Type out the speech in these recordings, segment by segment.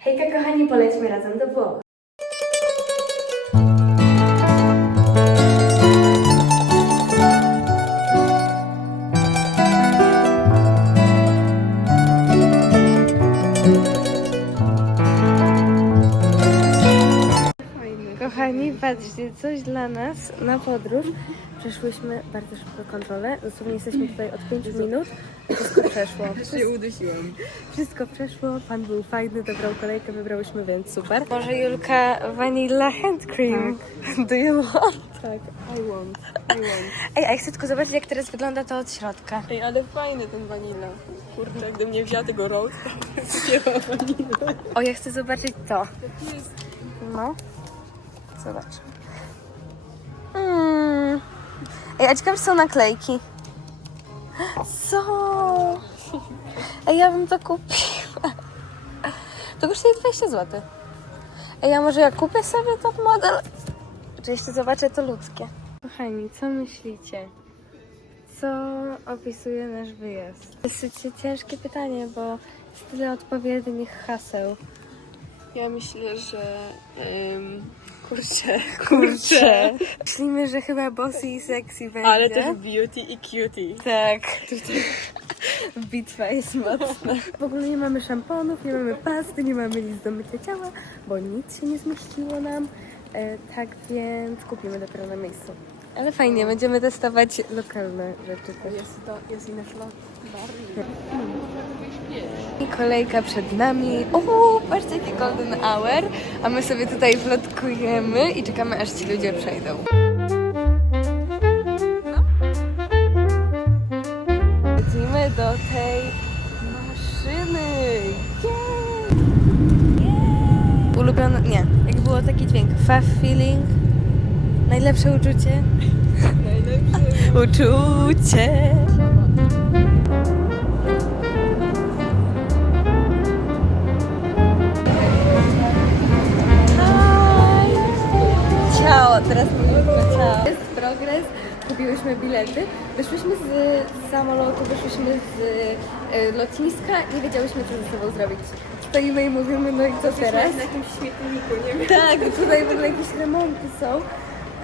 Hejka kochani, polećmy razem do Włoch. Patrzcie, coś dla nas na podróż. Przeszłyśmy bardzo szybko kontrolę. Dosłownie jesteśmy tutaj od 5 minut. Wszystko przeszło. się udusiłam. Wszystko przeszło, pan był fajny, dobrał kolejkę, wybrałyśmy, więc super. Może Julka vanilla hand cream. Do you want? Tak, I want, I want. Ej, a ja chcę tylko zobaczyć, jak teraz wygląda to od środka. Ej, ale fajny ten vanilla. Kurde, gdybym nie wzięła tego road, to vanilla. O, ja chcę zobaczyć to. No. Zobacz. Mm. Ej, a ciekawe, czy są naklejki. Są. Ej, ja bym to kupiła. To kosztuje 20 zł. Ej, a może ja kupię sobie ten model? Czy jeszcze zobaczę to ludzkie? Kochani, co myślicie? Co opisuje nasz wyjazd? Dosyć ciężkie pytanie, bo jest tyle odpowiednich haseł. Ja myślę, że... kurczę, Kurczę. Myślimy, że chyba bossy i sexy będzie. Ale też beauty i cutie. Tak. Tutaj bitwa jest mocna. W ogóle nie mamy szamponów, nie mamy pasty, nie mamy nic do mycia ciała, bo nic się nie zmieściło nam. E, tak więc kupimy dopiero na miejscu. Ale fajnie, będziemy testować lokalne rzeczy też. Jest to, jest inny flot. I kolejka przed nami. O, patrzcie jaki golden hour. A my sobie tutaj plotkujemy i czekamy aż ci ludzie przejdą. Lecimy do tej maszyny. Jej! Ulubiony, nie, jak było taki dźwięk. Fav feeling. Najlepsze uczucie. Najlepszy. Uczucie. Ciao, teraz mówimy tylko ciao. Jest progres, kupiłyśmy bilety, wyszłyśmy z samolotu, wyszłyśmy z y, lotniska, nie wiedziałyśmy co ze sobą zrobić. Stoimy i mówimy, no i co teraz? Na jakimś śmietniku, nie wiem. Tak, tutaj w ogóle jakieś remonty są.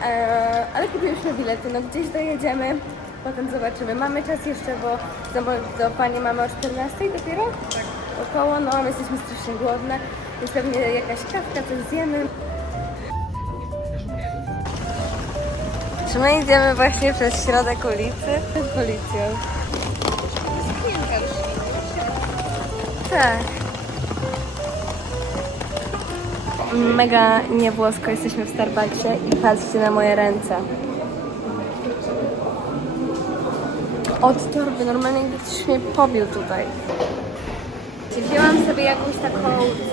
E, ale kupiłyśmy bilety, no gdzieś dojedziemy, potem zobaczymy. Mamy czas jeszcze, bo do, do Pani mamy o 14 dopiero? Tak. Około, no my jesteśmy strasznie głodne, więc pewnie jakaś kawka, coś zjemy. My idziemy właśnie przez środek ulicy? Z policją. Tak. Mega niewłosko jesteśmy w Starbucksie i patrzcie na moje ręce. Od torby, normalnie ktoś mnie pobił tutaj. Wzięłam sobie jakąś taką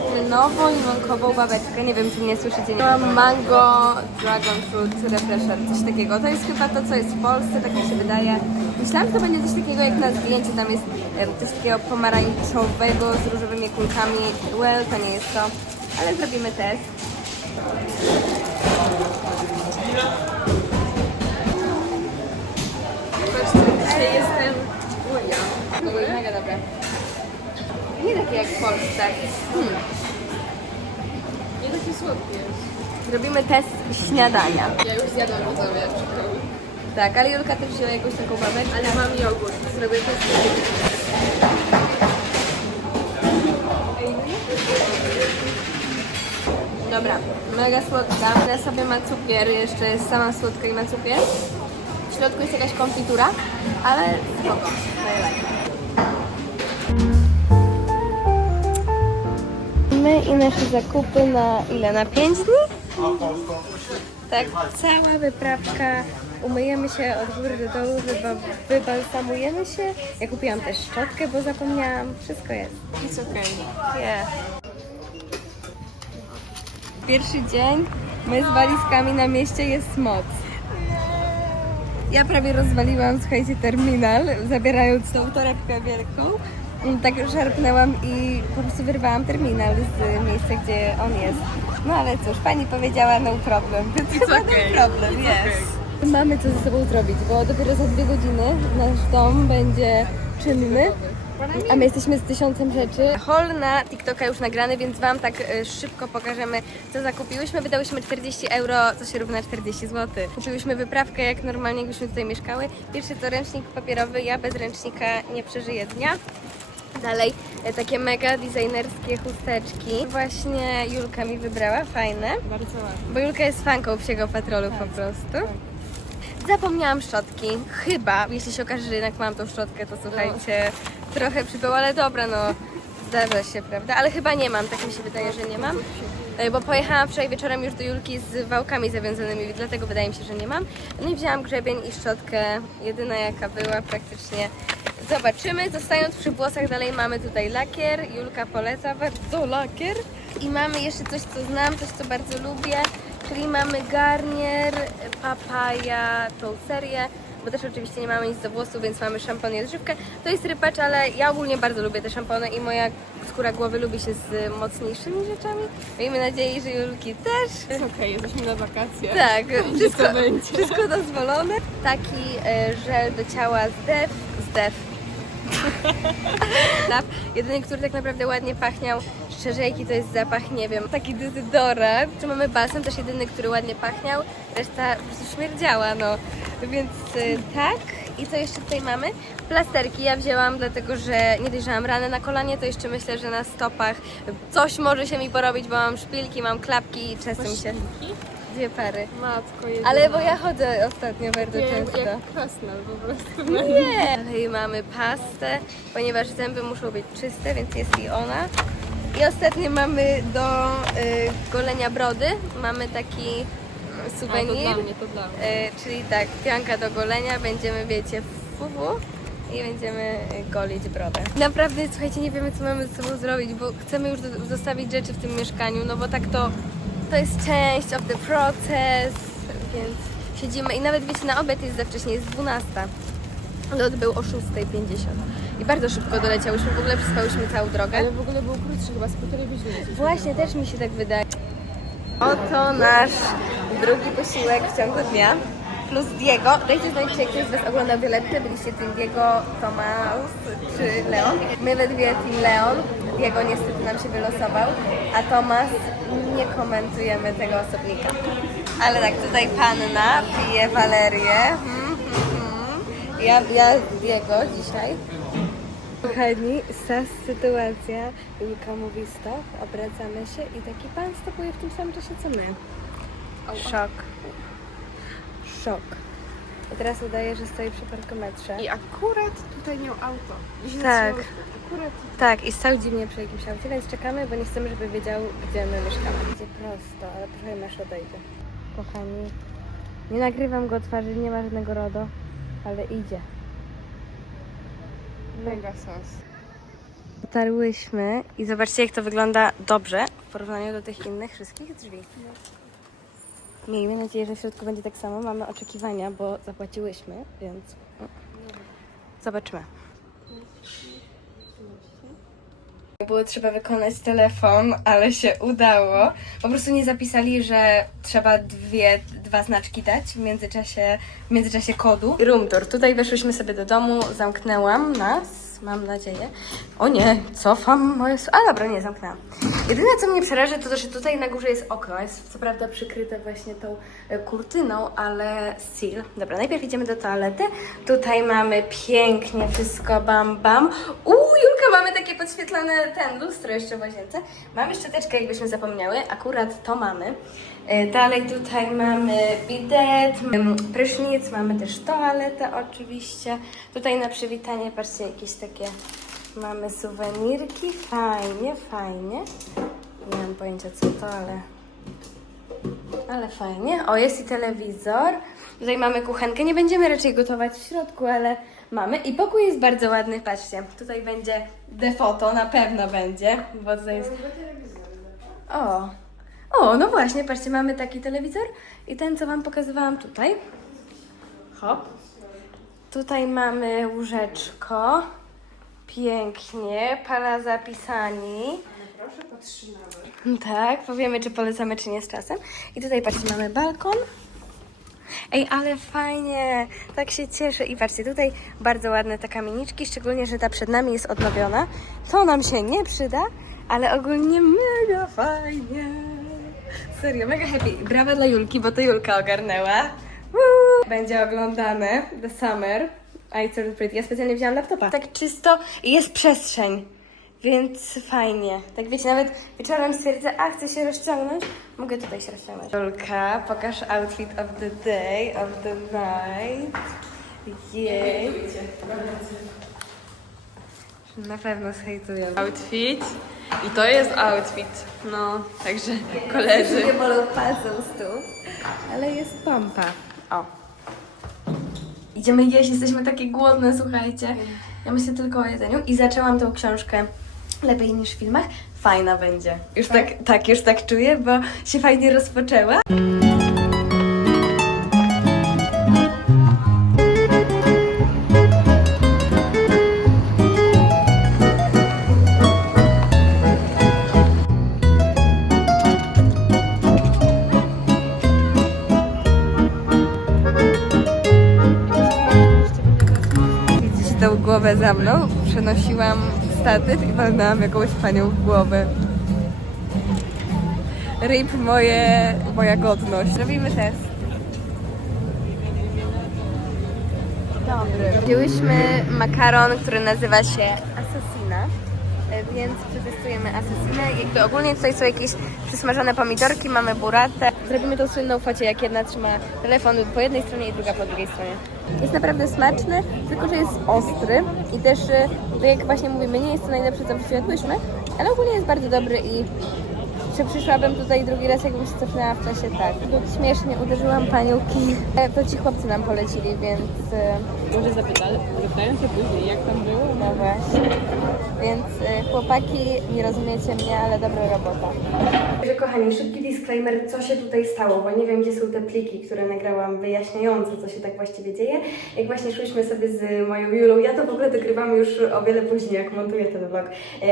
stylnową, limonkową babeczkę, nie wiem czy mnie słyszycie. Mango, dragon fruit, refresher, coś takiego. To jest chyba to, co jest w Polsce, tak mi się wydaje. Myślałam, że to będzie coś takiego jak na zdjęciu, tam jest coś takiego pomarańczowego z różowymi kulkami. Well, to nie jest to, ale zrobimy test. Patrzcie, jestem... Uja. To mega dobre. Nie takie jak w Polsce. Hmm. Nie takie słodkie jest. Zrobimy test śniadania. Ja już zjadłam widzowie, mi. Tak, ale Julka też wzięła jakąś taką babeczkę. Ale mam jogurt. Zrobię test. Dobra, mega słodka. Ja sobie ma cukier, jeszcze jest sama słodka i ma cukier. W środku jest jakaś konfitura, ale spoko. Lajka. My i nasze zakupy na ile? Na 5 dni? Tak, cała wyprawka. Umyjemy się od góry do dołu, wyba- wybalsamujemy się. Ja kupiłam też szczotkę, bo zapomniałam. Wszystko jest. It's okay. Yeah. Pierwszy dzień, my z walizkami na mieście jest moc. Ja prawie rozwaliłam, słuchajcie, terminal, zabierając tą torebkę wielką. Tak szarpnęłam i po prostu wyrwałam terminal z miejsca, gdzie on jest. No ale cóż, pani powiedziała no problem. Więc chyba okay. no problem, yes. Mamy co ze sobą zrobić, bo dopiero za dwie godziny nasz dom będzie czynny A my jesteśmy z tysiącem rzeczy. Haul na TikToka już nagrany, więc Wam tak e, szybko pokażemy, co zakupiłyśmy. Wydałyśmy 40 euro, co się równa 40 zł. Kupiłyśmy wyprawkę, jak normalnie jakbyśmy tutaj mieszkały. Pierwszy to ręcznik papierowy, ja bez ręcznika nie przeżyję dnia. Dalej e, takie mega designerskie chusteczki. Właśnie Julka mi wybrała, fajne. Bardzo ładnie. Bo Julka jest fanką psiego patrolu po prostu. Zapomniałam szczotki. Chyba, jeśli się okaże, że jednak mam tą szczotkę, to słuchajcie, trochę przybyło, ale dobra, no zdarza się, prawda? Ale chyba nie mam, tak mi się wydaje, że nie mam. E, Bo pojechałam wczoraj wieczorem już do Julki z wałkami zawiązanymi, dlatego wydaje mi się, że nie mam. No i wzięłam grzebień i szczotkę, jedyna jaka była praktycznie. Zobaczymy. Zostając przy włosach, dalej mamy tutaj lakier. Julka poleca bardzo lakier. I mamy jeszcze coś, co znam, coś, co bardzo lubię, czyli mamy garnier, papaja, tą serię, bo też oczywiście nie mamy nic do włosów, więc mamy szampon i odżywkę. To jest rypacz, ale ja ogólnie bardzo lubię te szampony i moja skóra głowy lubi się z mocniejszymi rzeczami. Miejmy nadzieję, że Julki też. Okej, jesteśmy na wakacjach. Tak, wszystko, będzie. wszystko dozwolone. Taki e, żel do ciała z DEF, z DEF. Lab. Jedyny, który tak naprawdę ładnie pachniał, szczerze jaki to jest zapach, nie wiem, taki dezodorant. Czy mamy balsam, też jedyny, który ładnie pachniał, reszta po prostu śmierdziała, no. Więc e, tak. I co jeszcze tutaj mamy? Plasterki ja wzięłam, dlatego że nie mam ranę na kolanie, to jeszcze myślę, że na stopach coś może się mi porobić, bo mam szpilki, mam klapki i często się... Dwie pary. Matko jedyna. Ale bo ja chodzę ostatnio bardzo jak, często. jak krasnal po prostu. Nie! Dalej mamy pastę, ponieważ zęby muszą być czyste, więc jest i ona. I ostatnio mamy do y, golenia brody. Mamy taki y, A, to suwenir. dla mnie, to dla mnie. Y, czyli tak, pianka do golenia. Będziemy, wiecie, w fufu i będziemy y, golić brodę. Naprawdę, słuchajcie, nie wiemy, co mamy ze sobą zrobić, bo chcemy już zostawić rzeczy w tym mieszkaniu, no bo tak to, to jest część of the process, więc siedzimy i nawet, wiecie, na obiad jest za wcześnie, jest 12. Lot był o 6.50 i bardzo szybko doleciałyśmy, w ogóle przespałyśmy całą drogę. Ale w ogóle był krótszy, chyba z półtorej godziny. Właśnie, też mi się tak wydaje. Oto nasz drugi posiłek w ciągu dnia. Plus Diego. Dajcie znać, czy ktoś z Was oglądał Violettę, byliście Team Diego, Tomasz czy Leon. My we dwie Team Leon. Diego niestety nam się wylosował, a Tomasz nie komentujemy tego osobnika. Ale tak, tutaj panna pije Walerię. Mhm, mhm. Ja, ja Diego dzisiaj. Kochani, sas sytuacja. Julka mówi stop, obracamy się i taki pan stopuje w tym samym czasie co my. Szok. Szok. I teraz udaje, że stoi przy parkometrze. I akurat tutaj miał auto. Tak. zatrzymał- Akurat Tak, i stał dziwnie przy jakimś aucie, więc czekamy, bo nie chcemy, żeby wiedział, gdzie my mieszkamy. Idzie prosto, ale trochę masz odejdzie. Kochani, nie nagrywam go twarzy, nie ma żadnego RODO, ale idzie. mega sos. Dotarłyśmy i zobaczcie, jak to wygląda dobrze w porównaniu do tych innych wszystkich drzwi. Miejmy nadzieję, że w środku będzie tak samo. Mamy oczekiwania, bo zapłaciłyśmy, więc zobaczymy. Było trzeba wykonać telefon, ale się udało. Po prostu nie zapisali, że trzeba dwie, dwa znaczki dać w międzyczasie, w międzyczasie kodu. Room tour. Tutaj weszłyśmy sobie do domu, zamknęłam nas, mam nadzieję. O nie, cofam moje... A dobra, nie, zamknęłam. Jedyne, co mnie przeraża, to to, że tutaj na górze jest okno. Jest co prawda przykryte właśnie tą e, kurtyną, ale still. Dobra, najpierw idziemy do toalety. Tutaj mamy pięknie wszystko, bam, bam. Uuu, Julka, mamy takie podświetlone ten lustro jeszcze w łazience. Mamy szczoteczkę, jakbyśmy zapomniały. Akurat to mamy. E, Dalej tutaj mamy bidet, prysznic, mamy też toaletę oczywiście. Tutaj na przywitanie, patrzcie, jakieś takie mamy suwenirki. Fajnie, fajnie. Nie mam pojęcia co to, ale ale fajnie. O, jest i telewizor. Tutaj mamy kuchenkę. Nie będziemy raczej gotować w środku, ale mamy. I pokój jest bardzo ładny. Patrzcie, tutaj będzie defoto, na pewno będzie, bo tutaj jest... O, o, no właśnie, patrzcie, mamy taki telewizor i ten, co Wam pokazywałam tutaj. Hop. Tutaj mamy łóżeczko. Pięknie, para zapisani. Proszę podtrzymamy. Tak, powiemy, czy polecamy, czy nie z czasem. I tutaj patrzcie, mamy balkon. Ej, ale fajnie, tak się cieszę. I patrzcie, tutaj bardzo ładne te kamieniczki, szczególnie, że ta przed nami jest odnowiona. To nam się nie przyda, ale ogólnie mega fajnie. Serio, mega happy. Brawa dla Julki, bo to Julka ogarnęła. Woo! Będzie oglądane The Summer. I Pretty. Ja specjalnie wzięłam laptopa. Tak czysto i jest przestrzeń. Więc fajnie. Tak wiecie, nawet wieczorem stwierdzę, a chcę się rozciągnąć, mogę tutaj się rozciągnąć. Julka, pokaż outfit of the day, of the night. Jej. Na pewno zhejtują. Outfit. I to jest outfit. No, także koledzy. Nie bolą palce u stóp, ale jest pompa. O. Idziemy jeść, jesteśmy takie głodne, słuchajcie. Ja myślę tylko o jedzeniu i zaczęłam tą książkę lepiej niż w filmach. Fajna będzie. Już tak, tak, już tak czuję, bo się fajnie rozpoczęła. Głowę za mną? Przenosiłam statyw i walnęłam jakąś panią w głowę. Rip moje, moja godność. Robimy test. Dobry. Wzięłyśmy makaron, który nazywa się Assassina, e, więc przetestujemy Assassinę. Jakby ogólnie tutaj są jakieś przysmażone pomidorki, mamy buratę. Zrobimy tą słynną focię, jak jedna trzyma telefon po jednej stronie i druga po drugiej stronie. Jest naprawdę smaczny, tylko że jest ostry i też, e, tak jak właśnie mówimy, nie jest to najlepsze, co w życiu jadłyśmy, ale ogólnie jest bardzo dobry i czy przyszłabym tutaj drugi raz, jakbym się cofnęła w czasie? Tak. Śmiesznie, uderzyłam panią kij. E, To ci chłopcy nam polecili, więc... e, Może zapytałem, zapytałem się później, jak tam było. No właśnie. Więc e, chłopaki, nie rozumiecie mnie, ale dobra robota. Że kochani, szybki disclaimer, co się tutaj stało, bo nie wiem, gdzie są te pliki, które nagrałam wyjaśniające, co się tak właściwie dzieje. Jak właśnie szłyśmy sobie z moją Julą, ja to w ogóle dogrywam już o wiele później, jak montuję ten vlog,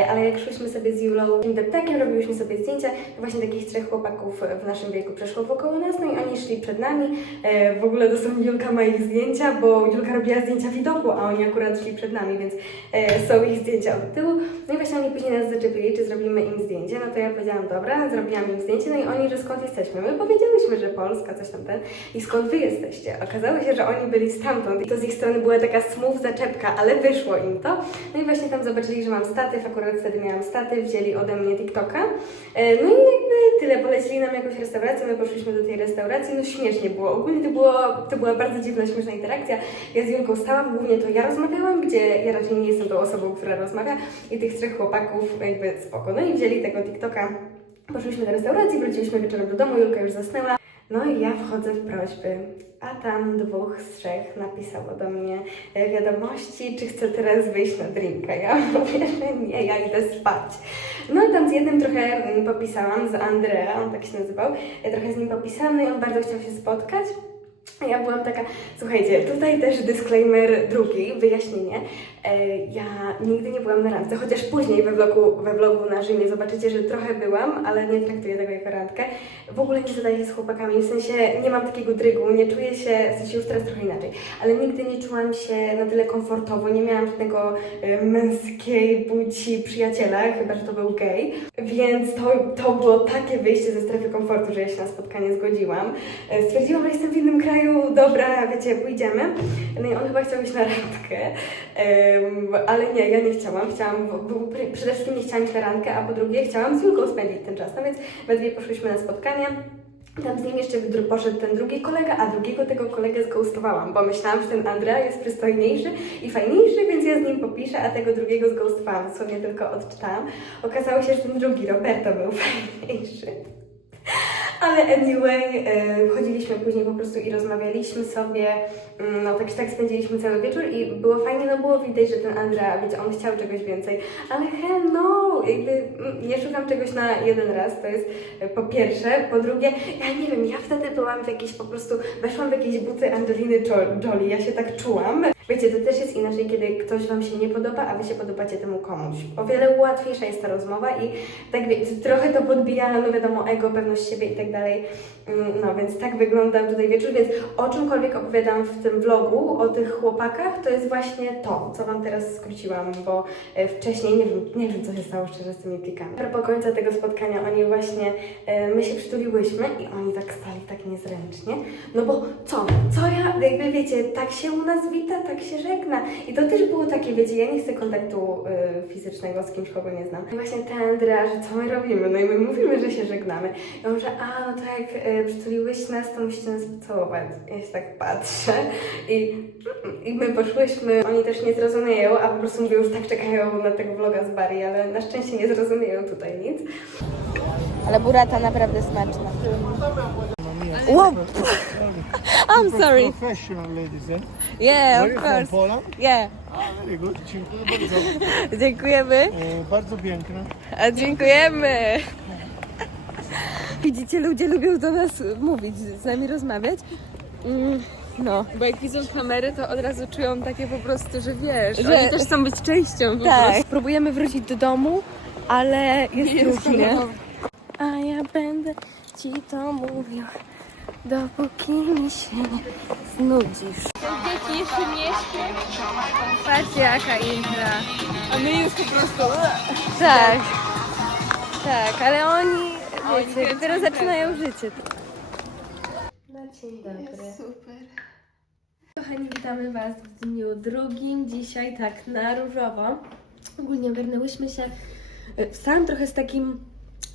ale jak szłyśmy sobie z Julą takim deptakiem, robiłyśmy sobie zdjęcia, właśnie takich trzech chłopaków w naszym wieku przeszło wokoło nas, no i oni szli przed nami. E, W ogóle dosłownie Julka ma ich zdjęcia, bo Julka robiła zdjęcia widoku, a oni akurat szli przed nami, więc e, są ich zdjęcia od tyłu. No i właśnie oni później nas zaczepili, czy zrobimy im zdjęcie. No to ja powiedziałam, dobra, zrobiłam im zdjęcie, no i oni, że skąd jesteśmy. My powiedziałyśmy, że Polska, coś tam ten. I skąd wy jesteście? Okazało się, że oni byli stamtąd i to z ich strony była taka smooth zaczepka, ale wyszło im to. No i właśnie tam zobaczyli, że mam statyw, akurat wtedy miałam statyw, wzięli ode mnie TikToka. No i jakby tyle, polecili nam jakąś restaurację, my poszliśmy do tej restauracji, no śmiesznie było. Ogólnie to, było, to była bardzo dziwna, śmieszna interakcja. Ja z Julką stałam, głównie to ja rozmawiałam, gdzie ja raczej nie jestem tą osobą, która rozmawia i tych trzech chłopaków jakby spoko. No i wzięli tego TikToka, poszliśmy do restauracji, wróciliśmy wieczorem do domu, Julka już zasnęła. No i ja wchodzę w prośby, a tam dwóch z trzech napisało do mnie e, wiadomości, czy chcę teraz wyjść na drinka. Ja mówię, że nie, ja idę spać. No i tam z jednym trochę mm, popisałam, z Andrea, on tak się nazywał, ja trochę z nim popisałam, no i on bardzo chciał się spotkać. Ja byłam taka, słuchajcie, tutaj też disclaimer drugi, wyjaśnienie. E, Ja nigdy nie byłam na randce, chociaż później we vlogu, we vlogu na Rzymie zobaczycie, że trochę byłam, ale nie traktuję tego jako randkę. W ogóle nie zadaję z chłopakami, w sensie nie mam takiego drygu, nie czuję się, w sensie już teraz trochę inaczej, ale nigdy nie czułam się na tyle komfortowo, nie miałam żadnego e, męskiej płci przyjaciela, chyba że to był gej, więc to, to było takie wyjście ze strefy komfortu, że ja się na spotkanie zgodziłam. E, Stwierdziłam, że jestem w innym kraju, dobra, wiecie, pójdziemy. No i on chyba chciał iść na randkę, ale nie, ja nie chciałam. Chciałam, bo- bo przede wszystkim nie chciałam iść na a po drugie chciałam z Julką spędzić ten czas. No więc we dwie poszłyśmy na spotkanie. Tam z nim jeszcze poszedł ten drugi kolega, a drugiego tego kolegę zghostowałam, bo myślałam, że ten Andrea jest przystojniejszy i fajniejszy, więc ja z nim popiszę, a tego drugiego zghostowałam, dosłownie tylko odczytałam. Okazało się, że ten drugi, Roberto, był fajniejszy. Ale anyway, e, chodziliśmy później po prostu i rozmawialiśmy sobie, mm, no tak, tak spędziliśmy cały wieczór i było fajnie, no było widać, że ten Andrea, wiecie, on chciał czegoś więcej, ale hell no, jakby mm, nie szukam czegoś na jeden raz, to jest e, po pierwsze, po drugie, ja nie wiem, ja wtedy byłam w jakieś po prostu, weszłam w jakieś buty Angeliny Jo- Jolie, ja się tak czułam. Wiecie, to też jest inaczej, kiedy ktoś Wam się nie podoba, a Wy się podobacie temu komuś. O wiele łatwiejsza jest ta rozmowa i tak wiecie, trochę to podbija, no wiadomo, ego, pewność siebie i tak dalej. Mm, No więc tak wyglądał tutaj wieczór, więc o czymkolwiek opowiadam w tym vlogu, o tych chłopakach, to jest właśnie to, co Wam teraz skróciłam, bo e, wcześniej nie wiem, nie wiem co się stało szczerze z tymi plikami. A propos końca tego spotkania, oni właśnie, e, my się przytuliłyśmy i oni tak stali tak niezręcznie, no bo co, co ja, jakby wiecie, tak się u nas wita, tak się żegna i to też było takie, wiecie, ja nie chcę kontaktu e, fizycznego z kimś, kogo nie znam. I właśnie tędra, że co my robimy, no i my mówimy, że się żegnamy. Ja mówię, a no tak, e, przytuliłyście nas, to musicie nas pocałować. Ja się tak patrzę i, i my poszłyśmy, oni też nie zrozumieją, a po prostu mówią, że tak czekają na tego vloga z Bari, ale na szczęście nie zrozumieją tutaj nic. Ale burata naprawdę smaczna. Wow. I'm sorry. Professional ladies, eh? Yeah, Where of you from? course. Poland? Yeah. Ah, very good. Dziękuję bardzo. Dziękujemy. E, bardzo piękne. A dziękujemy. Widzicie, ludzie lubią do nas mówić, z nami rozmawiać. Mm, No. Bo jak widzą kamery, to od razu czują takie po prostu, że wiesz, Że- oni też chcą być częścią po Tak. prostu. Próbujemy wrócić do domu, ale jest, Jest różnie. A ja będę ci to mówił, dopóki mi się nie znudzisz. Dzieci jeszcze nie śpią, Patrzcie jaka intra. a my już po prostu... Tak. Tak, ale Oni wiecie, dopiero zaczynają życie. Na dzień dobry. Super. Kochani, witamy Was w dniu drugim. Dzisiaj tak na różowo. Ogólnie ogarnęłyśmy się. e, Wstałam trochę z takim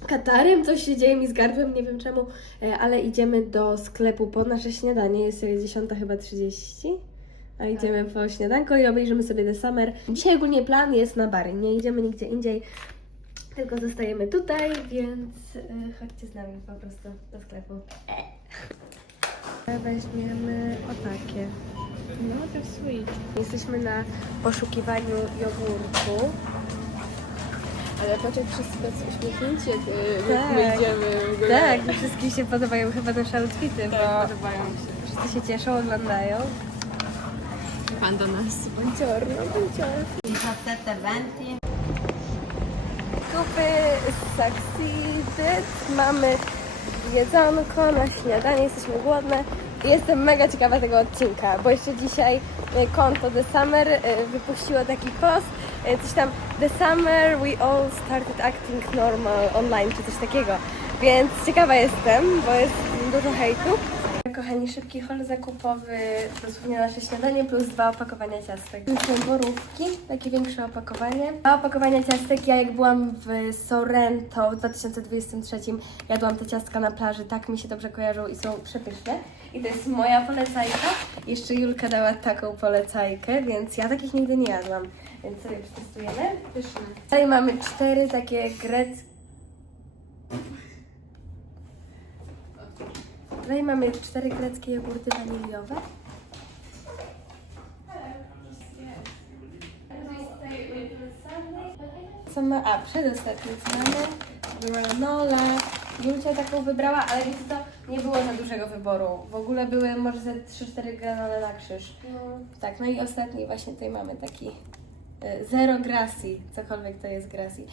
katarem, coś się dzieje mi z gardłem, nie wiem czemu, e, ale idziemy do sklepu po nasze śniadanie. Jest 10 chyba 30. A idziemy po śniadanko i obejrzymy sobie The Summer. Dzisiaj ogólnie plan jest na bary, nie idziemy nigdzie indziej, tylko zostajemy tutaj, więc e, chodźcie z nami po prostu do sklepu. Weźmiemy o takie. No to sweet. Jesteśmy na poszukiwaniu jogurtu. Ale patrz jak wszyscy tacy uśmiechnięci, jak, y, jak Tak. my idziemy. w ogóle. Tak, i wszystkim się podobają chyba nasze outfity, Tak, bo podobają mi się. wszyscy się cieszą, oglądają. Pan do nas. Buongiorno, buongiorno. Kupy succeeded. Mamy jedzonko na śniadanie, jesteśmy głodne. Jestem mega ciekawa tego odcinka, bo jeszcze dzisiaj e, konto The Summer e, wypuściło taki post, e, coś tam The Summer we all started acting normal online, czy coś takiego. Więc ciekawa jestem, bo jest dużo hejtu. Kochani, szybki hol zakupowy, dosłownie nasze śniadanie, plus dwa opakowania ciastek. Są borówki, takie większe opakowanie. Dwa opakowania ciastek, ja jak byłam w Sorrento w 2023, jadłam te ciastka na plaży, tak mi się dobrze kojarzą i są przepyszne. I to jest moja polecajka. Jeszcze Julka dała taką polecajkę, więc ja takich nigdy nie jadłam. Więc sobie przetestujemy. Pyszne. Tutaj mamy cztery takie greckie. Tutaj mamy cztery greckie jogurty waniliowe. Co ma? A, przedostatni co mamy? Granola. Julcia taką wybrała, ale wiecie co? Nie było za dużego wyboru. W ogóle były może ze 3-4 granole na krzyż. Tak, no i ostatni właśnie tutaj mamy taki y, zero grassi, cokolwiek to jest grassi.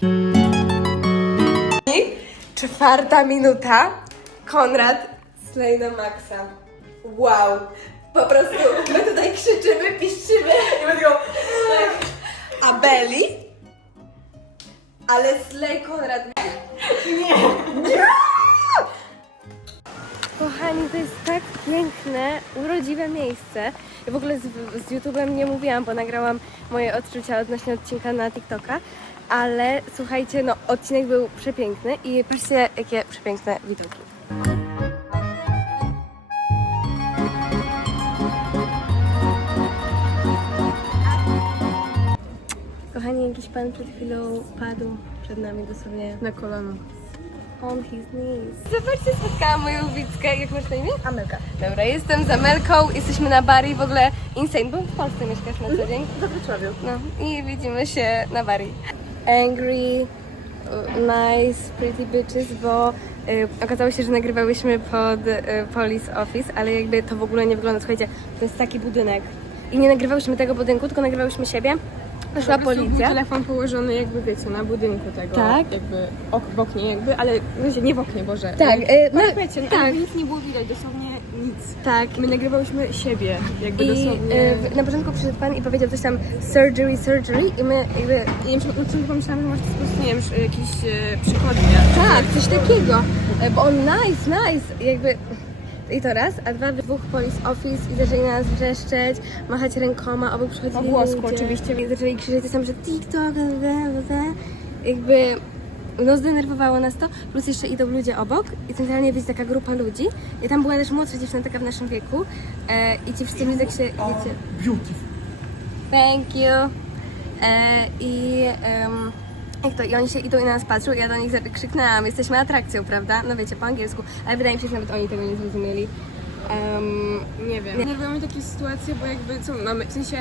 Czwarta minuta. Konrad Slay na Maxa. Wow. Po prostu my tutaj krzyczymy, piszczymy i my tylko. A Beli? Ale Slay Konrad. Nie. Nie. Kochani, to jest tak piękne, urodziwe miejsce. Ja w ogóle z, z YouTube'em nie mówiłam, bo nagrałam moje odczucia odnośnie odcinka na TikToka. Ale słuchajcie, no odcinek był przepiękny i patrzcie, jakie przepiękne widoki. Kochani, jakiś pan przed chwilą padł przed nami dosłownie Na kolano. on his knees. Zobaczcie, spotkałam moją widzkę. Jak masz na imię? Amelka. Dobra, jestem z Amelką, jesteśmy na Bari, w ogóle insane, bo w Polsce mieszkasz na co dzień. We Wrocławiu. No i widzimy się na Bari. Angry, uh, nice, pretty bitches, bo y, okazało się, że nagrywałyśmy pod y, police office, ale jakby to w ogóle nie wygląda. Słuchajcie, to jest taki budynek. I nie nagrywałyśmy tego budynku, tylko nagrywałyśmy siebie. Był policja. telefon położony jakby, wiecie, na budynku tego. Tak. Jakby ok, w oknie jakby, ale nie w oknie, Boże. Tak, ale e, no, parapecie, no, tak. nic nie było widać, dosłownie nic. Tak. My nagrywałyśmy siebie, jakby I dosłownie. e, w- na początku przyszedł pan i powiedział coś tam surgery, surgery i my jakby... I nie wiem, pomyślałam, że może to jest po prostu, nie wiem, jakiś e, przychodnia. Tak, coś takiego. E, Bo on nice, nice, jakby... I to raz, a dwa, dwóch police office i zaczęli nas wrzeszczeć, machać rękoma, obok przychodzili Po włosku ludzie. oczywiście. I zaczęli krzyczeć tam, że TikTok, bla, bla, jakby... No zdenerwowało nas to, plus jeszcze idą ludzie obok i centralnie jest taka grupa ludzi i tam była też młodsza dziewczyna taka w naszym wieku e, i ci wszyscy ludzie tak się, wiecie, Beautiful. Thank you. E, I em, jak to, i oni się idą i na nas patrzą, ja do nich krzyknęłam, jesteśmy atrakcją, prawda? No wiecie, po angielsku, ale wydaje mi się, że nawet oni tego nie zrozumieli. Em, Nie wiem. Denerwują mnie takie sytuacje, bo jakby co mamy, w sensie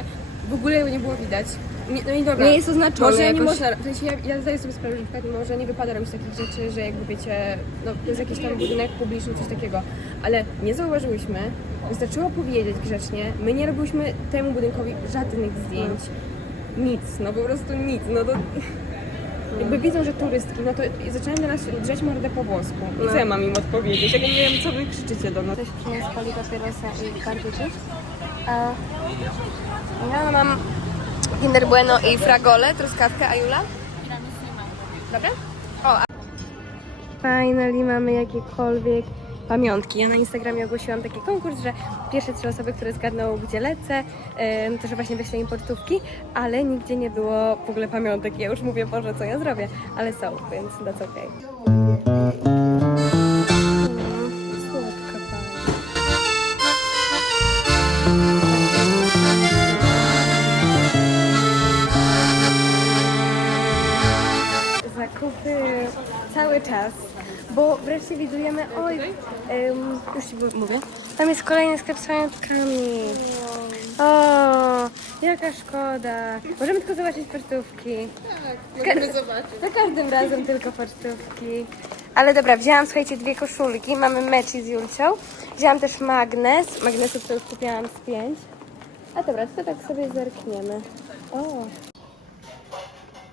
w ogóle nie było widać. Nie, no i dobra. Nie jest oznaczone Może nie jakoś. można, w sensie ja, ja zdaję sobie sprawę, że przykład może nie wypada robić takich rzeczy, że jakby wiecie, no to jest jakiś tam budynek publiczny, coś takiego, ale nie zauważyłyśmy, wystarczyło powiedzieć grzecznie, my nie robiłyśmy temu budynkowi żadnych zdjęć. Nic, no po prostu nic, no to... Jakby widzą, że turystki, no to zaczynają do nas drzeć mordę po włosku. I co ja mam im odpowiedzieć? Jak nie wiem, co wy krzyczycie do nas. Ktoś przyniósł pali papierosa i kartuczyk. A ja no mam Kinder Bueno i fragole, truskawkę, a Jula? Dobra? O, a... Finally mamy jakiekolwiek pamiątki. Ja na Instagramie ogłosiłam taki konkurs, że pierwsze trzy osoby, które zgadną, gdzie lecę, to że właśnie wyślę im pocztówki, ale nigdzie nie było w ogóle pamiątek. Ja już mówię, Boże, co ja zrobię, ale są, więc that's okay. Pani. zakupy cały czas, bo wreszcie widujemy, oj, em, już ci mówię, tam jest kolejny sklep z pamiątkami. O, jaka szkoda. Możemy tylko zobaczyć pocztówki. Tak, możemy zobaczyć. Za każdym razem tylko pocztówki. Ale dobra, wzięłam, słuchajcie, dwie koszulki, mamy meci z Julcią. Wzięłam też magnes, magnesów to już kupiłam z pięć. A dobra, to tak sobie zerkniemy. O.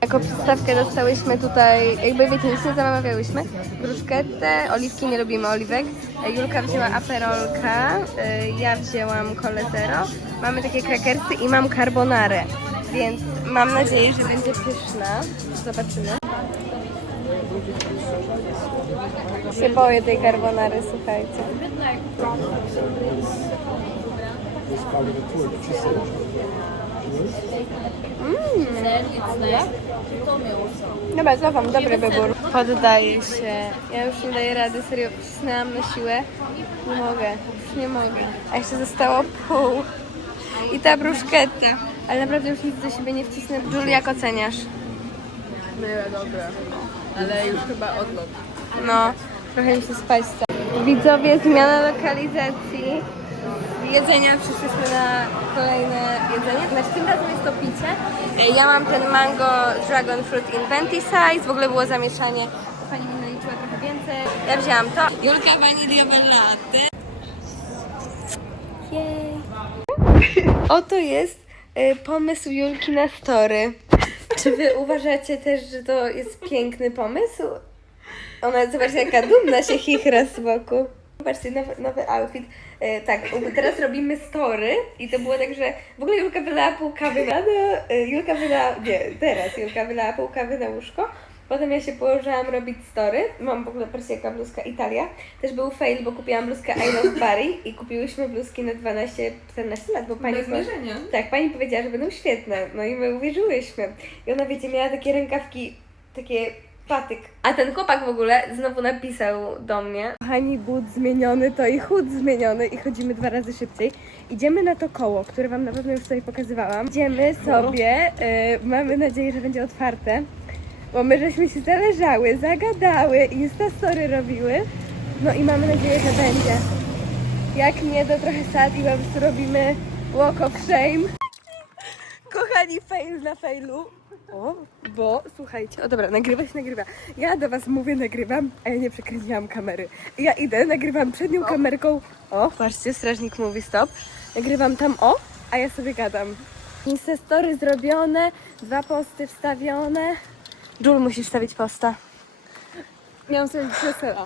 Jako przedstawkę dostałyśmy tutaj, jakby wiecie, nic nie zamawiałyśmy. Bruszketę, oliwki, nie lubimy oliwek. Julka wzięła aperolka, e, ja wzięłam kole zero. Mamy takie krakersy i mam carbonarę, więc mam nadzieję, że będzie pyszna. Zobaczymy. Się boję tej carbonary, słuchajcie. Dobra, cofam, dobry wybór. Poddaję się. Ja już nie daję rady, serio, wcisnęłam na siłę. Nie mogę, już nie mogę. A jeszcze zostało pół. I ta bruszketta. Ale naprawdę już nic do siebie nie wcisnę. Julie, jak oceniasz? Mega dobre, ale już chyba odlot. No, trochę mi się spać. Widzowie, zmiana lokalizacji. Jedzenia przyszliśmy na kolejne jedzenie. Znaczy tym razem jest to picie. E, Ja mam ten mango dragon fruit in venti size. W ogóle było zamieszanie. Pani mi naliczyła trochę więcej. Ja wzięłam to. Julka vaniliowa latte. Jej. Oto jest e, pomysł Julki na story. Czy wy uważacie też, że to jest piękny pomysł? Ona, zobaczcie, jaka dumna się chichra z boku. Zobaczcie, nowy, nowy outfit. E, tak, teraz robimy story i to było tak, że w ogóle Julka wylała pół kawy na... E, Julka wylała... Nie, teraz Julka wylała pół kawy na łóżko. Potem ja się położyłam robić story. Mam w ogóle, patrzcie, jaka bluzka Italia. Też był fail, bo kupiłam bluzkę I Love Bari i kupiłyśmy bluzki na 12-14 lat, bo pani... Bez mierzenia. Tak, pani powiedziała, że będą świetne. No i my uwierzyłyśmy. I ona, wiecie, miała takie rękawki, takie patyk. A ten chłopak w ogóle znowu napisał do mnie. Kochani, but zmieniony to i chód zmieniony i chodzimy dwa razy szybciej. Idziemy na to koło, które Wam na pewno już tutaj pokazywałam. Idziemy sobie, y, mamy nadzieję, że będzie otwarte, bo my żeśmy się zależały, zagadały, instastory robiły. No i mamy nadzieję, że będzie. Jak nie, to trochę sad i po prostu robimy walk of shame. Kochani, fail na failu. O, bo słuchajcie, o dobra, nagrywa się, nagrywa. Ja do was mówię, nagrywam, a ja nie przekręciłam kamery. Ja idę, nagrywam przednią kamerką. O, patrzcie, strażnik mówi stop. Nagrywam tam o, a ja sobie gadam. Insta story zrobione, dwa posty wstawione. Jul, musisz stawić posta. Miałam sobie krzesła.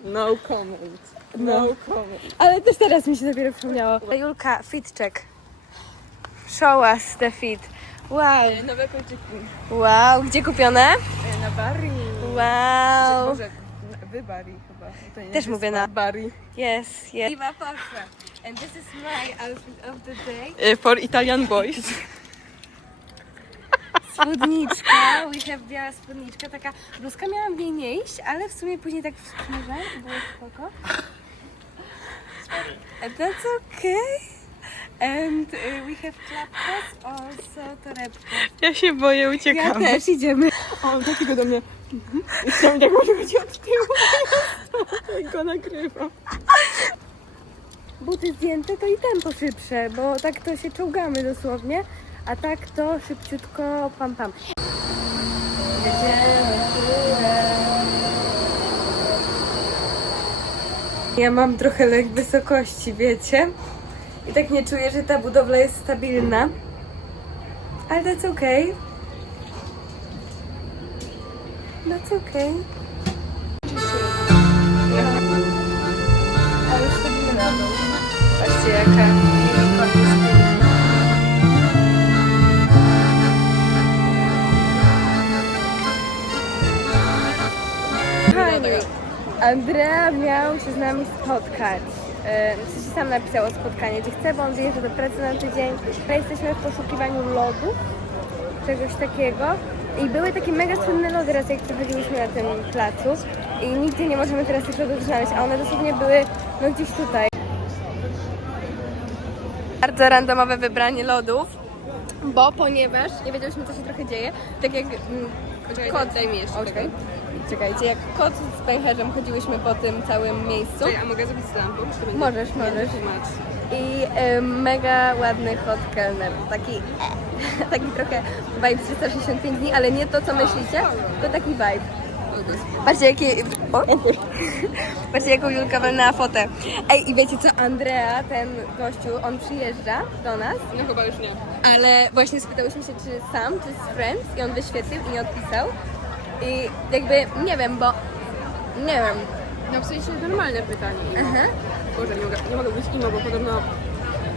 No comment. No comment. Ale też teraz mi się dopiero przypomniało. Julka, fit check. Show us the fit. Wow, Nowe kolczyki. wow, gdzie kupione? Na Bari. Wow. Może wy Bari chyba. To nie Też mówię na- Bari. Yes, yes. Viva Porsche. And this is my outfit of the day. For Italian boys. Spódniczka, we have biała spódniczka, taka bluzka, miałam w niej nie iść, ale w sumie później tak to było spoko. And that's okay. And uh, we have klapkas, also torebka. Ja się boję, Ja uciekam. też idziemy. O, takiego do mnie. Myślałam, jak chodzi od tyłu. Jak go nagrywam. Buty zdjęte to i tempo szybsze, bo tak to się czołgamy dosłownie, a tak to szybciutko pam pam. Ja mam trochę lek wysokości, wiecie? I tak nie czuję, że ta budowla jest stabilna. Ale that's okay. That's okay. Ale już Andrea miał się z nami spotkać. E, W sensie sam napisał o spotkanie, gdzie chce, bo on wyjeżdża do pracy na tydzień. Ale jesteśmy w poszukiwaniu lodów, czegoś takiego. I były takie mega słynne lody raz, jak przechodziliśmy na tym placu. I nigdzie nie możemy teraz tych lodów znaleźć, a one dosłownie były no gdzieś tutaj. Bardzo randomowe wybranie lodów, bo ponieważ nie wiedzieliśmy co się trochę dzieje, tak jak mm, kot, daj mi jeszcze O, czekaj. Czekajcie, jak kot z pęcherzem chodziliśmy po tym całym miejscu. Czekaj, a mogę zrobić z lampą? Czy to będzie Możesz, możesz. I e, mega ładny hot kelner. Taki, taki trochę vibe 365 dni, ale nie to co myślicie, tylko taki vibe. Patrzcie jakie... O, Patrzcie jaką Julka walnęła fotę. Ej i wiecie co, Andrea, ten gościu, on przyjeżdża do nas, No chyba już nie. ale właśnie spytałyśmy się czy sam, czy z Friends i on wyświetlił i nie odpisał. I jakby nie wiem, bo nie wiem. No w sensie normalne pytanie. Imo. Aha. Boże, nie mogę, nie mogę być imo, bo podobno,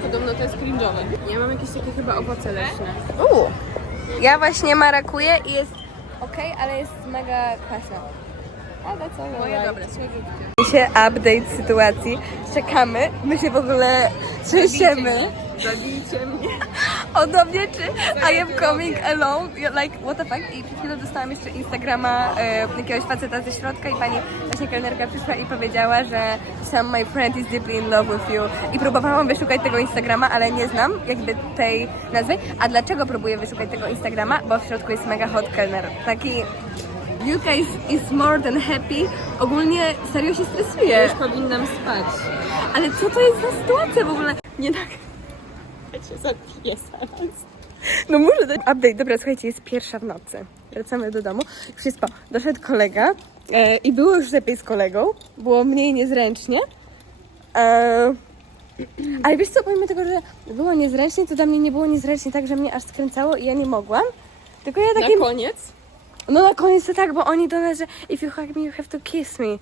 podobno to jest cringe'owe. Ja mam jakieś takie chyba owoce leśne. Uuu. Ja właśnie marakuję i jest ok, ale jest mega kwaśna. Ale co? Moje dobre, słodziutkie. się update sytuacji. Czekamy. My się w ogóle trzęsiemy. Zabijcie mnie. Ode mnie czy I am coming alone. Like, what the fuck? I przed chwilą dostałam jeszcze Instagrama e, jakiegoś faceta ze środka i pani właśnie kelnerka przyszła i powiedziała, że some my friend is deeply in love with you. I próbowałam wyszukać tego Instagrama, ale nie znam jakby tej nazwy. A dlaczego próbuję wyszukać tego Instagrama? Bo w środku jest mega hot kelner. Taki Julka is, is more than happy. Ogólnie serio się stresuje. Już powinnam spać. Ale co to jest za sytuacja w ogóle? Nie tak. Ja cię zabiję zaraz. No muszę dać update. Dobra, słuchajcie, jest pierwsza w nocy. Wracamy do domu. Już jest po. Doszedł kolega e, i było już lepiej z kolegą. Było mniej niezręcznie. E, ale wiesz co, pomimo tego, że było niezręcznie, to dla mnie nie było niezręcznie tak, że mnie aż skręcało i ja nie mogłam. Tylko ja Na koniec? No na koniec to tak, bo oni do nas, że if you hug me, you have to kiss me.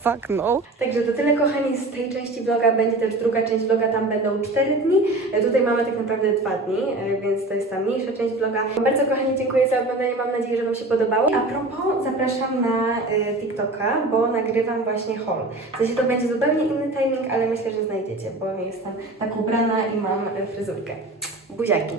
Fuck no. Także to tyle kochani z tej części vloga, będzie też druga część vloga, tam będą 4 dni. E, Tutaj mamy tak naprawdę 2 dni, e, więc to jest ta mniejsza część vloga. Bardzo kochani dziękuję za oglądanie, mam nadzieję, że Wam się podobało. A propos, zapraszam na e, TikToka, bo nagrywam właśnie haul. W sensie to będzie zupełnie inny timing, ale myślę, że znajdziecie, bo jestem tak ubrana i mam fryzurkę. Buziaki!